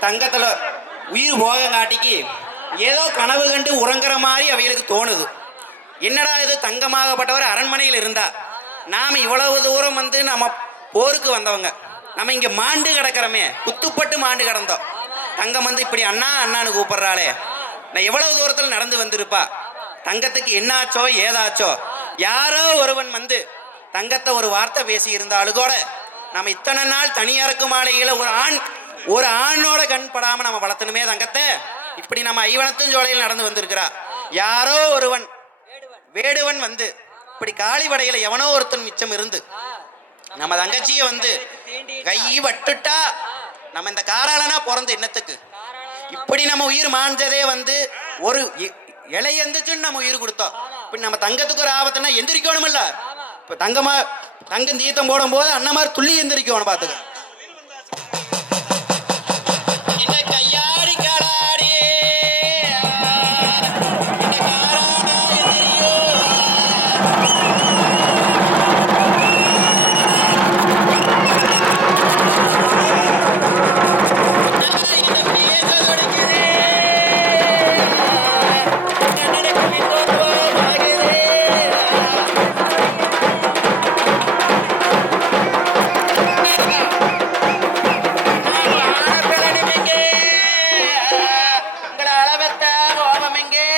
தங்கத்தில் உயிர் போக காட்டிக்கு ஏதோ கனவு கண்டு உறங்குற மாதிரி அவைகளுக்கு தோணுது. என்னடா இது தங்கமாகப்பட்டவர் அரண்மனையில் இருந்தா? நாம் இவ்வளவு தூரம் வந்து நம்ம போருக்கு வந்தவங்க. நம்ம இங்கே மாண்டு கிடக்கிறோமே குத்துப்பட்டு மாண்டு கிடந்தோம். தங்கம் வந்து இப்படி அண்ணா அண்ணான்னு கூப்பிடுறாளே. நான் எவ்வளவு தூரத்தில் நடந்து வந்திருப்பா? தங்கத்துக்கு என்னாச்சோ ஏதாச்சோ? யாரோ ஒருவன் வந்து தங்கத்தை ஒரு வார்த்தை பேசி இருந்தாலும் கூட நம்ம இத்தனை நாள் தனியாருக்கு மாளிகையில ஒரு ஆண் ஒரு ஆணோட கண் படாம நம்ம வளர்த்தணுமே தங்கத்தை. இப்படி நம்ம ஐவனத்தின் சோலையில் நடந்து வந்திருக்கிறா. யாரோ ஒருவன் வேடுவன் வந்து இப்படி காளிவடையில எவனோ ஒருத்தன் மிச்சம் இருந்து நம்ம தங்கச்சியை வந்து கை வட்டுட்டா நம்ம இந்த காராளனா பிறந்த என்னத்துக்கு? இப்படி நம்ம உயிர் மாஞ்சதே வந்து ஒரு இ- இலை எந்திரிச்சுன்னு நம்ம உயிர் கொடுத்தோம். இப்படி நம்ம தங்கத்துக்கு ஒரு ஆபத்துன்னா எந்திரிக்கணுமில்ல. இப்ப தங்கமா தங்கம் தீர்த்தம் போடும் போது அண்ணன் மாதிரி துள்ளி எந்திரிக்கணும் பாத்துக்க. merengue.